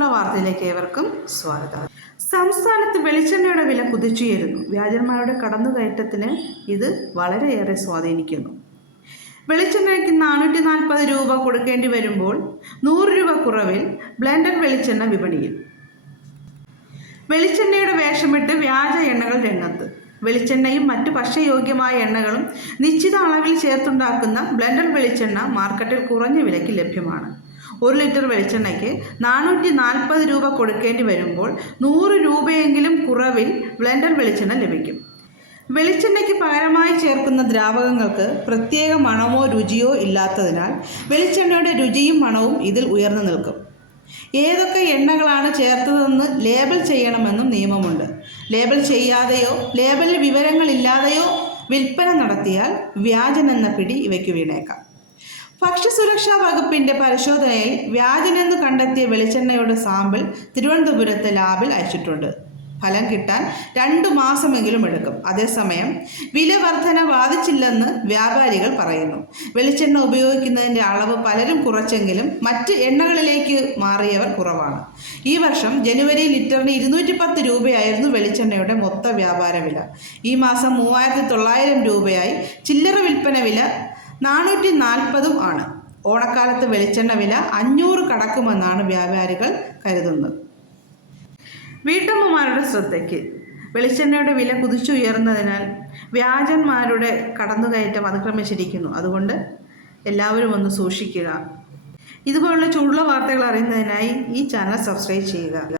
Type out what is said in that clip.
ചൂടുള്ള വാർത്തയിലേക്ക് ഏവർക്കും സ്വാഗതം. സംസ്ഥാനത്ത് വെളിച്ചെണ്ണയുടെ വില കുതിച്ചുയരുന്നു. വ്യാജന്മാരുടെ കടന്നുകയറ്റത്തിന് ഇത് വളരെയേറെ സ്വാധീനിക്കുന്നു. വെളിച്ചെണ്ണയ്ക്ക് 440 രൂപ കൊടുക്കേണ്ടി വരുമ്പോൾ 100 രൂപ കുറവിൽ ബ്ലെൻഡഡ് വെളിച്ചെണ്ണ വിപണിയിൽ. വെളിച്ചെണ്ണയുടെ വേഷമിട്ട് വ്യാജ എണ്ണകൾ രംഗത്ത്. വെളിച്ചെണ്ണയും മറ്റു ഭക്ഷ്യയോഗ്യമായ എണ്ണകളും നിശ്ചിത അളവിൽ ചേർത്തുണ്ടാക്കുന്ന ബ്ലെൻഡഡ് വെളിച്ചെണ്ണ മാർക്കറ്റിൽ കുറഞ്ഞ വിലയ്ക്ക് ലഭ്യമാണ്. 1 ലിറ്റർ വെളിച്ചെണ്ണയ്ക്ക് 440 രൂപ കൊടുക്കേണ്ടി വരുമ്പോൾ 100 രൂപയെങ്കിലും കുറവിൽ ബ്ലെൻഡഡ് വെളിച്ചെണ്ണ ലഭിക്കും. വെളിച്ചെണ്ണയ്ക്ക് പകരമായി ചേർക്കുന്ന ദ്രാവകങ്ങൾക്ക് പ്രത്യേക മണമോ രുചിയോ ഇല്ലാത്തതിനാൽ വെളിച്ചെണ്ണയുടെ രുചിയും മണവും ഇതിൽ ഉയർന്നു നിൽക്കും. ഏതൊക്കെ എണ്ണകളാണ് ചേർത്തതെന്ന് ലേബൽ ചെയ്യണമെന്നും നിയമമുണ്ട്. ലേബൽ ചെയ്യാതെയോ ലേബലിൽ വിവരങ്ങളില്ലാതെയോ വിൽപ്പന നടത്തിയാൽ വ്യാജനെന്ന പിടി ഇവയ്ക്ക് വീണേക്കാം. ഭക്ഷ്യസുരക്ഷാ വകുപ്പിന്റെ പരിശോധനയിൽ വ്യാജനെന്ന് കണ്ടെത്തിയ വെളിച്ചെണ്ണയുടെ സാമ്പിൾ തിരുവനന്തപുരത്ത് ലാബിൽ അയച്ചിട്ടുണ്ട്. ഫലം കിട്ടാൻ 2 മാസമെങ്കിലും എടുക്കും. അതേസമയം വില വർധന ബാധിച്ചില്ലെന്ന് വ്യാപാരികൾ പറയുന്നു. വെളിച്ചെണ്ണ ഉപയോഗിക്കുന്നതിൻ്റെ അളവ് പലരും കുറച്ചെങ്കിലും മറ്റ് എണ്ണകളിലേക്ക് മാറിയവർ കുറവാണ്. ഈ വർഷം ജനുവരി ലിറ്ററിന് 210 രൂപയായിരുന്നു വെളിച്ചെണ്ണയുടെ മൊത്ത വ്യാപാര വില. ഈ മാസം 3900 രൂപയായി. ചില്ലറ വിൽപ്പന വില 440 ആണ്. ഓണക്കാലത്ത് വെളിച്ചെണ്ണ വില 500 കടക്കുമെന്നാണ് വ്യാപാരികൾ കരുതുന്നത്. വീട്ടമ്മമാരുടെ ശ്രദ്ധയ്ക്ക്. വെളിച്ചെണ്ണയുടെ വില കുതിച്ചുയർന്നതിനാൽ വ്യാജന്മാരുടെ കടന്നുകയറ്റം അതിക്രമിച്ചിരിക്കുന്നു. അതുകൊണ്ട് എല്ലാവരും ഒന്ന് സൂക്ഷിക്കുക. ഇതുപോലുള്ള ചൂടുള്ള വാർത്തകൾ അറിയുന്നതിനായി ഈ ചാനൽ സബ്സ്ക്രൈബ് ചെയ്യുക.